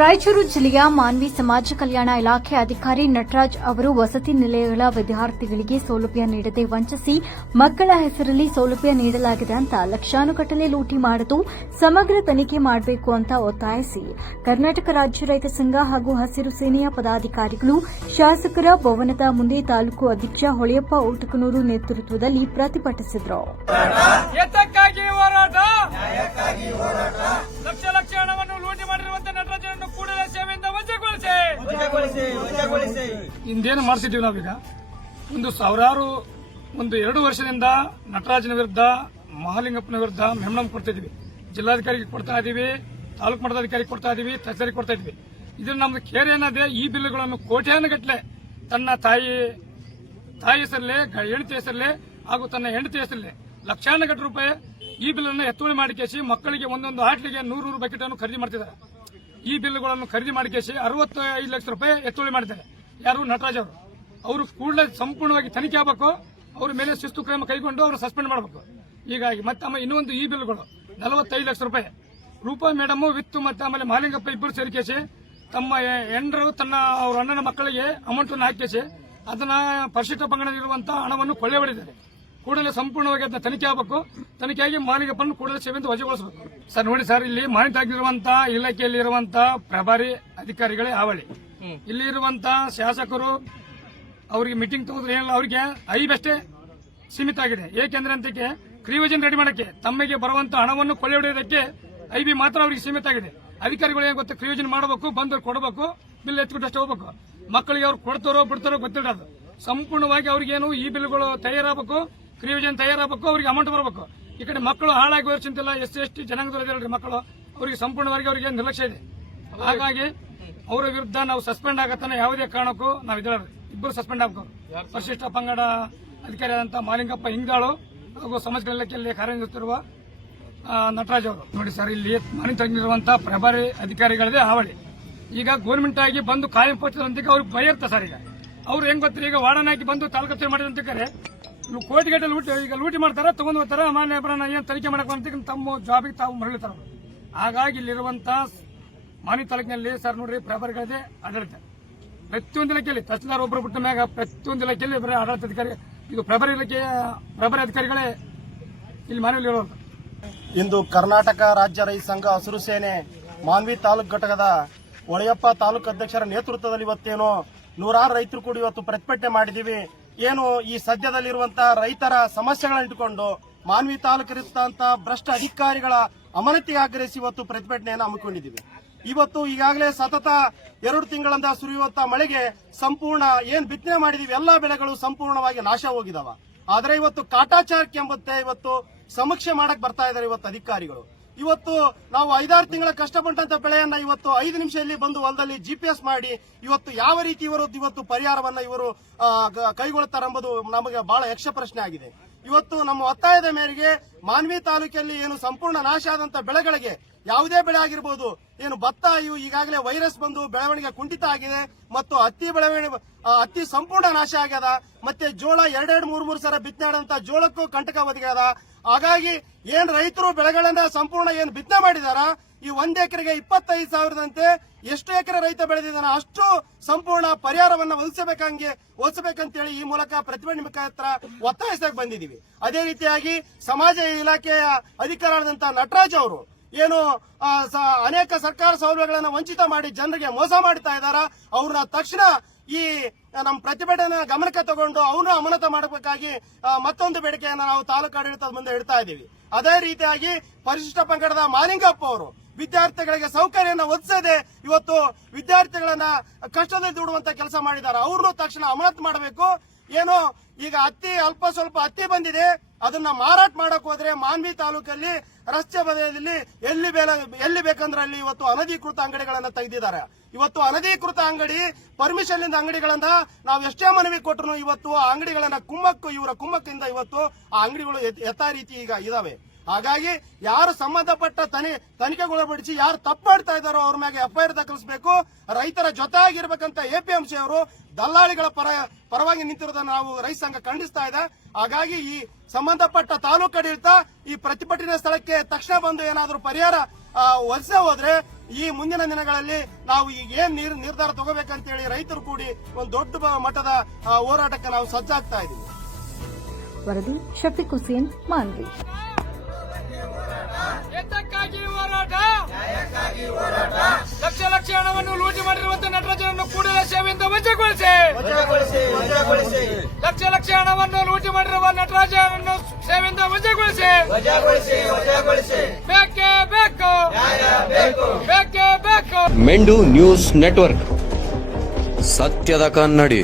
ರಾಯಚೂರು ಜಿಲ್ಲೆಯ ಮಾನ್ವಿ ಸಮಾಜ ಕಲ್ಯಾಣ ಇಲಾಖೆ ಅಧಿಕಾರಿ ನಟರಾಜ್ ಅವರು ವಸತಿ ನಿಲಯಗಳ ವಿದ್ಯಾರ್ಥಿಗಳಿಗೆ ಸೌಲಭ್ಯ ನೀಡದೆ ವಂಚಿಸಿ ಮಕ್ಕಳ ಹೆಸರಲ್ಲಿ ಸೌಲಭ್ಯ ನೀಡಲಾಗಿದೆ ಅಂತ ಲಕ್ಷಾನುಗಟ್ಟಲೆ ಲೂಟಿ ಮಾಡುವುದು ಸಮಗ್ರ ತನಿಖೆ ಮಾಡಬೇಕು ಅಂತ ಒತ್ತಾಯಿಸಿ ಕರ್ನಾಟಕ ರಾಜ್ಯ ರೈತ ಸಂಘ ಹಾಗೂ ಹಸಿರು ಸೇನೆಯ ಪದಾಧಿಕಾರಿಗಳು ಶಾಸಕರ ಭವನದ ಮುಂದೆ ತಾಲೂಕು ಅಧ್ಯಕ್ಷ ಹೊಳೆಯಪ್ಪ ಊಟಕನೂರು ನೇತೃತ್ವದಲ್ಲಿ ಪ್ರತಿಭಟಿಸಿದರು. ಲಕ್ಷ ಲಕ್ಷ ಹಣವನ್ನು ಲೂಟಿ ಮಾಡಿರುವಂತಹ ನಟರಾಜನನ್ನು ಕೂಡಲೇ ಸೇವೆಯಿಂದ ವಜಾಗೊಳಿಸಿ. ಇಂದೇನು ಮಾಡ್ತಿದ್ದೀವಿ ನಾವೀಗ ಒಂದು 2 ವರ್ಷದಿಂದ ನಟರಾಜನ ವಿರುದ್ಧ, ಮಹಾಲಿಂಗಪ್ಪನ ವಿರುದ್ಧ ಮೆಮೊರಂ ಕೊಡ್ತಾ ಇದೀವಿ. ಜಿಲ್ಲಾಧಿಕಾರಿಗೆ ಕೊಡ್ತಾ ಇದೀವಿ, ತಾಲೂಕು ಮಟ್ಟದ ಅಧಿಕಾರಿಗೆ ಕೊಡ್ತಾ ಇದೀವಿ, ತಹಸೀಲ್ದಾರಿಗೆ ಕೊಡ್ತಾ ಇದೀವಿ. ಇದ್ರ ನಮ್ದು ಕೇರ್ ಏನದೆ, ಈ ಬಿಲ್ಗಳನ್ನು ಕೋಟ್ಯಾನುಗಟ್ಟಲೆ ತನ್ನ ತಾಯಿ ಹೆಸರಲ್ಲೇ, ಹೆಂಡತಿ ಹೆಸರಲ್ಲೇ ಹಾಗೂ ತನ್ನ ಹೆಂಡತಿ ಹೆಸರಲ್ಲೇ ಲಕ್ಷಾನುಗಟ್ಟಲೆ ರೂಪಾಯಿ ಈ ಬಿಲ್ ಅನ್ನು ಎತ್ತುವಳಿ ಮಾಡಿ ಕೇಸಿ ಮಕ್ಕಳಿಗೆ ಒಂದೊಂದು ಹಾಟ್ಲಿಗೆ 100 ಬಕೆಟ್ ಅನ್ನು ಖರೀದಿ ಮಾಡ್ತಿದ್ದಾರೆ. ಈ ಬಿಲ್ಗಳನ್ನು ಖರೀದಿ ಮಾಡಿ ಕೇಸಿ 65 ಲಕ್ಷ ರೂಪಾಯಿ ಎತ್ತುವಳಿ ಮಾಡಿದ್ದಾರೆ. ಯಾರು? ನಟರಾಜ್ ಅವರು ಕೂಡಲೇ ಸಂಪೂರ್ಣವಾಗಿ ತನಿಖೆ ಆಗಬೇಕು. ಅವ್ರ ಮೇಲೆ ಶಿಸ್ತು ಕ್ರಮ ಕೈಗೊಂಡು ಅವರು ಸಸ್ಪೆಂಡ್ ಮಾಡಬೇಕು. ಹೀಗಾಗಿ ಮತ್ತೆ ಇನ್ನೊಂದು ಈ ಬಿಲ್ಗಳು 45 ಲಕ್ಷ ರೂಪಾಯಿ ರೂಪಾ ಮೇಡಮ್ ವಿತ್ತು ಮತ್ತೆ ಆಮೇಲೆ ಮಹಾಲಿಂಗಪ್ಪ ಇಬ್ಬರು ಸೇರಿ ಕೇಸಿ ತಮ್ಮ ಹೆಂಡರು ತನ್ನ ಅವ್ರ ಅಣ್ಣನ ಮಕ್ಕಳಿಗೆ ಅಮೌಂಟ್ ಅನ್ನು ಹಾಕಿಸಿ ಅದನ್ನ ಪರಿಶಿಷ್ಟ ಪಂಗಡದಲ್ಲಿರುವಂತಹ ಹಣವನ್ನು ಕೊಳ್ಳೆ ಹೊಡೆದಿದ್ದಾರೆ. ಕೂಡಲೇ ಸಂಪೂರ್ಣವಾಗಿ ಅದನ್ನ ತನಿಖೆ ಆಗಬೇಕು. ತನಿಖೆಯಾಗಿ ಮಾಲಿಕಪ್ಪನ್ನು ಕೂಡಲೇ ಸೇವೆಯಿಂದ ವಜಾಗೊಳಿಸಬೇಕು. ಸರ್ ನೋಡಿ ಸರ್, ಇಲ್ಲಿ ಮಾಹಿತಿ ಆಗಿರುವಂತಹ ಇಲಾಖೆಯಲ್ಲಿರುವಂತಹ ಪ್ರಭಾರಿ ಅಧಿಕಾರಿಗಳೇ ಹಾವಳಿ. ಇಲ್ಲಿ ಇರುವಂತಹ ಶಾಸಕರು ಅವರಿಗೆ ಮೀಟಿಂಗ್ ತಗೋದ್ರೆ ಏನಿಲ್ಲ, ಅವರಿಗೆ ಐಬಷ್ಟೇ ಸೀಮಿತ ಆಗಿದೆ. ಏಕೆಂದ್ರೆ ಅಂತಕ್ಕೆ ಕ್ರಿಯೋಜನ್ ರೆಡಿ ಮಾಡಕ್ಕೆ ತಮ್ಮಿಗೆ ಬರುವಂತಹ ಹಣವನ್ನು ಕೊಳ್ಳೆ ಹೊಡೆಯೋದಕ್ಕೆ ಐಬಿ ಮಾತ್ರ ಅವರಿಗೆ ಸೀಮಿತ ಆಗಿದೆ. ಅಧಿಕಾರಿಗಳು ಏನ್ ಗೊತ್ತಾ, ಕ್ರಿಯೋಜನ್ ಮಾಡಬೇಕು, ಬಂದವ್ರು ಕೊಡಬೇಕು, ಬಿಲ್ ಎತ್ಕೊಟ್ಟಷ್ಟು ಹೋಗ್ಬೇಕು. ಮಕ್ಕಳಿಗೆ ಅವ್ರು ಕೊಡ್ತಾರೋ ಬಿಡ್ತಾರೋ ಗೊತ್ತಿಲ್ಲ. ಸಂಪೂರ್ಣವಾಗಿ ಅವ್ರಿಗೇನು ಈ ಬಿಲ್ಗಳು ತಯಾರಾಗಬೇಕು, ಕ್ರಿಯೋಜನ್ ತಯಾರಾಗಬೇಕು, ಅವರಿಗೆ ಅಮೌಂಟ್ ಬರಬೇಕು. ಈ ಕಡೆ ಮಕ್ಕಳು ಹಾಳಾಗಿ ಹೋದ್ರೆ ಚಿಂತಿಲ್ಲ, SC/ST ಜನಾಂಗದವರಿದ್ದಾರೆ ಮಕ್ಕಳು, ಅವರಿಗೆ ಸಂಪೂರ್ಣವಾಗಿ ಅವರಿಗೆ ನಿರ್ಲಕ್ಷ್ಯ ಇದೆ. ಹಾಗಾಗಿ ಅವರ ವಿರುದ್ಧ ನಾವು ಸಸ್ಪೆಂಡ್ ಆಗತ್ತಾನೆ ಯಾವುದೇ ಕಾರಣಕ್ಕೂ ನಾವು ಇಬ್ಬರು ಸಸ್ಪೆಂಡ್ ಆಗಬೇಕು. ಪರಿಶಿಷ್ಟ ಪಂಗಡ ಅಧಿಕಾರಿಯಾದಂತಹ ಮಾಲಿಂಗಪ್ಪ ಹಿಂಗಾಳು ಹಾಗೂ ಸಮಾಜ ಇಲಾಖೆಯಲ್ಲಿ ಕಾರ್ಯನಿರ್ವಹಿಸುತ್ತಿರುವ ನಟರಾಜ್ ಅವರು. ನೋಡಿ ಸರ್, ಇಲ್ಲಿ ಮನೆ ತಂಗಿರುವಂತಹ ಪ್ರಭಾರಿ ಅಧಿಕಾರಿಗಳದೇ ಹಾವಳಿ. ಈಗ ಗೌರ್ಮೆಂಟ್ ಆಗಿ ಬಂದು ಕಾಯಂ ಪಕ್ಷದೊಂದಿಗೆ ಅವ್ರಿಗೆ ಭಯ ಇರ್ತಾರೆ ಸರ್. ಈಗ ಅವ್ರು ಹೆಂಗ್ ಗೊತ್ತಾರೆ, ಈಗ ವಾರ್ಡನ್ ಹಾಕಿ ಬಂದು ತಾಲೂಕು ಮಾಡಿದಂತಿದ್ದಾರೆ ಕೋಟಿಗಟ್ಟೆ ಲೂಟಿ ಮಾಡ್ತಾರೆ, ತಗೊಂಡು ಹೋಗ್ತಾರೆ. ಮಾನ್ಯ ಏನ್ ತನಿಖೆ ಮಾಡಕ್ ಅಂತ ತಮ್ಮ ಜಾಬಿಗೆ ತಾವು ಮರಳುತ್ತಾರೆ. ಹಾಗಾಗಿ ಇಲ್ಲಿರುವಂತಹ ಮಾನ್ಯ ತಾಲೂಕಿನಲ್ಲಿ ಸರ್ ನೋಡ್ರಿ, ಪ್ರಭಾರಿಗಳದೇ ಆಡಳಿತ. ಪ್ರತಿಯೊಂದು ಇಲಾಖೆಯಲ್ಲಿ ತಹಸೀಲ್ದಾರ್ ಒಬ್ಬರು ಬಿಟ್ಟ ಮ್ಯಾಗ ಪ್ರತಿಯೊಂದು ಇಲಾಖೆಯಲ್ಲಿ ಆಡಳಿತ ಅಧಿಕಾರಿ, ಇದು ಪ್ರಭಾರಿ ಅಧಿಕಾರಿಗಳೇ ಇಲ್ಲಿ ಮಾನವಿಯಲ್ಲಿ ಇರೋದು. ಇಂದು ಕರ್ನಾಟಕ ರಾಜ್ಯ ರೈತ ಸಂಘ ಹಸಿರು ಸೇನೆ ಮಾನ್ವಿ ತಾಲೂಕು ಘಟಕದ ಹೊಳೆಯಪ್ಪ ತಾಲೂಕು ಅಧ್ಯಕ್ಷರ ನೇತೃತ್ವದಲ್ಲಿ ಇವತ್ತೇನು 100 ರೈತರು ಕೂಡ ಇವತ್ತು ಪ್ರತಿಭಟನೆ ಮಾಡಿದೀವಿ. ಏನು ಈ ಸದ್ಯದಲ್ಲಿರುವಂತಹ ರೈತರ ಸಮಸ್ಯೆಗಳನ್ನು ಇಟ್ಟುಕೊಂಡು ಮಾನ್ವಿ ತಾಲೂಕಿರುವಂತಹ ಭ್ರಷ್ಟ ಅಧಿಕಾರಿಗಳ ಅಮಾನತಿಗೆ ಆಗ್ರಹಿಸಿ ಇವತ್ತು ಪ್ರತಿಭಟನೆಯನ್ನು ಹಮ್ಮಿಕೊಂಡಿದ್ದೀವಿ. ಇವತ್ತು ಈಗಾಗಲೇ ಸತತ 2 ತಿಂಗಳಿಂದ ಸುರಿಯುವಂತಹ ಮಳೆಗೆ ಸಂಪೂರ್ಣ ಏನ್ ಬಿತ್ತನೆ ಮಾಡಿದೀವಿ ಎಲ್ಲಾ ಬೆಳೆಗಳು ಸಂಪೂರ್ಣವಾಗಿ ನಾಶ ಹೋಗಿದಾವ. ಆದ್ರೆ ಇವತ್ತು ಕಾಟಾಚಾರಕ್ಕೆ ಎಂಬುತ್ತೆ ಇವತ್ತು ಸಮೀಕ್ಷೆ ಮಾಡಕ್ ಬರ್ತಾ ಇದ್ದಾರೆ ಇವತ್ತು ಅಧಿಕಾರಿಗಳು. ಇವತ್ತು ನಾವು 5-6 ತಿಂಗಳ ಕಷ್ಟಪಟ್ಟಂತ ಬೆಳೆಯನ್ನ ಇವತ್ತು 5 ನಿಮಿಷದಲ್ಲಿ ಬಂದು ಹೊಲದಲ್ಲಿ GPS ಮಾಡಿ ಇವತ್ತು ಯಾವ ರೀತಿ ಇವತ್ತು ಪರಿಹಾರವನ್ನ ಇವರು ಕೈಗೊಳ್ಳುತ್ತಾರೆಂಬುದು ನಮಗೆ ಬಹಳ ಯಕ್ಷ ಪ್ರಶ್ನೆ ಆಗಿದೆ. ಇವತ್ತು ನಮ್ಮ ಒತ್ತಾಯದ ಮೇರೆಗೆ ಮಾನ್ವಿ ತಾಲೂಕಲ್ಲಿ ಏನು ಸಂಪೂರ್ಣ ನಾಶ ಆದಂತ ಬೆಳೆಗಳಿಗೆ ಯಾವುದೇ ಬೆಳೆ ಆಗಿರಬಹುದು, ಏನು ಭತ್ತ ಇವು ಈಗಾಗಲೇ ವೈರಸ್ ಬಂದು ಬೆಳವಣಿಗೆ ಕುಂಠಿತ ಆಗಿದೆ ಮತ್ತು ಹತ್ತಿ ಸಂಪೂರ್ಣ ನಾಶ ಆಗ್ಯದ. ಮತ್ತೆ ಜೋಳ 2-3 ಸಲ ಬಿತ್ತನೆ ಆದಂತ ಜೋಳಕ್ಕೂ ಕಂಟಕ ಒದಗ್ಯದ. ಹಾಗಾಗಿ ಏನ್ ರೈತರು ಬೆಳೆಗಳನ್ನ ಸಂಪೂರ್ಣ ಏನ್ ಬಿತ್ತನೆ ಮಾಡಿದಾರ, ಈ 1 ಎಕರೆಗೆ 25,000ದಂತೆ ಎಷ್ಟು ಎಕರೆ ರೈತ ಬೆಳೆದಿದ್ದಾನ ಅಷ್ಟು ಸಂಪೂರ್ಣ ಪರಿಹಾರವನ್ನ ಒದಗಿಸಬೇಕಂತೇಳಿ ಈ ಮೂಲಕ ಪ್ರತಿಭಟನೆ ಮುಖಾಂತರ ಒತ್ತಾಯಿಸಕ್ಕೆ ಬಂದಿದ್ದೀವಿ. ಅದೇ ರೀತಿಯಾಗಿ ಸಮಾಜ ಇಲಾಖೆಯ ಅಧಿಕಾರಿಯಾದಂತಹ ನಟರಾಜ್ ಅವರು ಏನು ಅನೇಕ ಸರ್ಕಾರ ಸೌಲಭ್ಯಗಳನ್ನು ವಂಚಿತ ಮಾಡಿ ಜನರಿಗೆ ಮೋಸ ಮಾಡ್ತಾ ಇದ್ದಾರ, ಅವ್ರನ್ನ ತಕ್ಷಣ ಈ ನಮ್ಮ ಪ್ರತಿಭಟನೆ ಗಮನಕ್ಕೆ ತಗೊಂಡು ಅವ್ರನ್ನ ಅಮಾನತು ಮಾಡಬೇಕಾಗಿ ಮತ್ತೊಂದು ಬೇಡಿಕೆಯನ್ನು ನಾವು ತಾಲೂಕು ಆಡಳಿತದ ಮುಂದೆ ಇಡ್ತಾ ಇದ್ದೀವಿ. ಅದೇ ರೀತಿಯಾಗಿ ಪರಿಶಿಷ್ಟ ಪಂಗಡದ ಮಾಲಿಂಗಪ್ಪ ಅವರು ವಿದ್ಯಾರ್ಥಿಗಳಿಗೆ ಸೌಕರ್ಯವನ್ನು ಒದಗಿಸದೆ ಇವತ್ತು ವಿದ್ಯಾರ್ಥಿಗಳನ್ನ ಕಷ್ಟದಲ್ಲಿ ದುಡುವಂತ ಕೆಲಸ ಮಾಡಿದ್ದಾರೆ. ಅವ್ರನ್ನೂ ತಕ್ಷಣ ಅಮಾನತು ಮಾಡಬೇಕು. ಏನೋ ಈಗ ಅಲ್ಪ ಸ್ವಲ್ಪ ಹತ್ತಿ ಬಂದಿದೆ, ಅದನ್ನ ಮಾರಾಟ ಮಾಡಕ್ ಹೋದ್ರೆ ಮಾನ್ವಿ ತಾಲೂಕಲ್ಲಿ ರಸ್ತೆ ಬದಿಯಲ್ಲಿ ಎಲ್ಲಿ ಬೇಕಂದ್ರೆ ಅಲ್ಲಿ ಇವತ್ತು ಅನಧಿಕೃತ ಅಂಗಡಿಗಳನ್ನ ತೆಗೆದಿದ್ದಾರೆ. ಇವತ್ತು ಅನಧಿಕೃತ ಅಂಗಡಿ ಪರ್ಮಿಷನ್ ಇಂದ ಅಂಗಡಿಗಳನ್ನ ನಾವು ಎಷ್ಟೇ ಮನವಿ ಕೊಟ್ಟರು ಇವತ್ತು ಆ ಅಂಗಡಿಗಳನ್ನ ಇವರ ಕುಮ್ಮಕ್ಕಿಂದ ಇವತ್ತು ಆ ಅಂಗಡಿಗಳು ಯಥಾ ರೀತಿ ಈಗ ಇದಾವೆ. ಹಾಗಾಗಿ ಯಾರು ಸಂಬಂಧಪಟ್ಟ ತನಿಖೆಗೊಳಪಡಿಸಿ ಯಾರು ತಪ್ಪು ಮಾಡ್ತಾ ಇದ್ದಾರೋ ಅವ್ರ ಮ್ಯಾಗೆ FIR ದಾಖಲಿಸಬೇಕು. ರೈತರ ಜೊತೆ ಆಗಿರ್ಬೇಕಂತ APMC ಅವರು ದಲ್ಲಾಳಿಗಳ ಪರವಾಗಿ ನಿಂತಿರೋದನ್ನ ನಾವು ರೈತ ಸಂಘ ಖಂಡಿಸ್ತಾ ಇದೆ. ಹಾಗಾಗಿ ಈ ಸಂಬಂಧಪಟ್ಟ ತಾಲೂಕು ಆಡಳಿತ ಈ ಪ್ರತಿಭಟನೆ ಸ್ಥಳಕ್ಕೆ ತಕ್ಷಣ ಬಂದು ಏನಾದರೂ ಪರಿಹಾರ ವಲಸೆ ಹೋದ್ರೆ ಈ ಮುಂದಿನ ದಿನಗಳಲ್ಲಿ ನಾವು ಈಗ ಏನ್ ನಿರ್ಧಾರ ತಗೋಬೇಕಂತೇಳಿ ರೈತರು ಕೂಡಿ ಒಂದು ದೊಡ್ಡ ಮಟ್ಟದ ಹೋರಾಟಕ್ಕೆ ನಾವು ಸಜ್ಜಾಗ್ತಾ ಇದ್ದೀವಿ. ವರದಿ ಶಫೀಕ್ ಹುಸೇನ್, ಮಾನ್ವಿ. ಎತ್ತಕ್ಕಾಗಿ ಹೋರಾಟ, ಲಕ್ಷ ಲಕ್ಷ ಹಣವನ್ನು ಲೂಟಿ ಮಾಡಿರುವಂತಹ ನಟರಾಜನನ್ನು ಕೂಡಲೇ ಸೇವೆಯಿಂದ ವಜಾಗೊಳಿಸಿ. ಲಕ್ಷ ಲಕ್ಷ ಹಣವನ್ನು ಲೂಟಿ ಮಾಡಿರುವ ನಟರಾಜನನ್ನು ಸೇವೆಯಿಂದ ವಜಾಗೊಳಿಸಿ. ಬೇಕೇ ಬೇಕು, ಬೇಕೇ ಬೇಕು. ಮೆಂಡು ನ್ಯೂಸ್ ನೆಟ್ವರ್ಕ್, ಸತ್ಯದ ಕನ್ನಡಿ.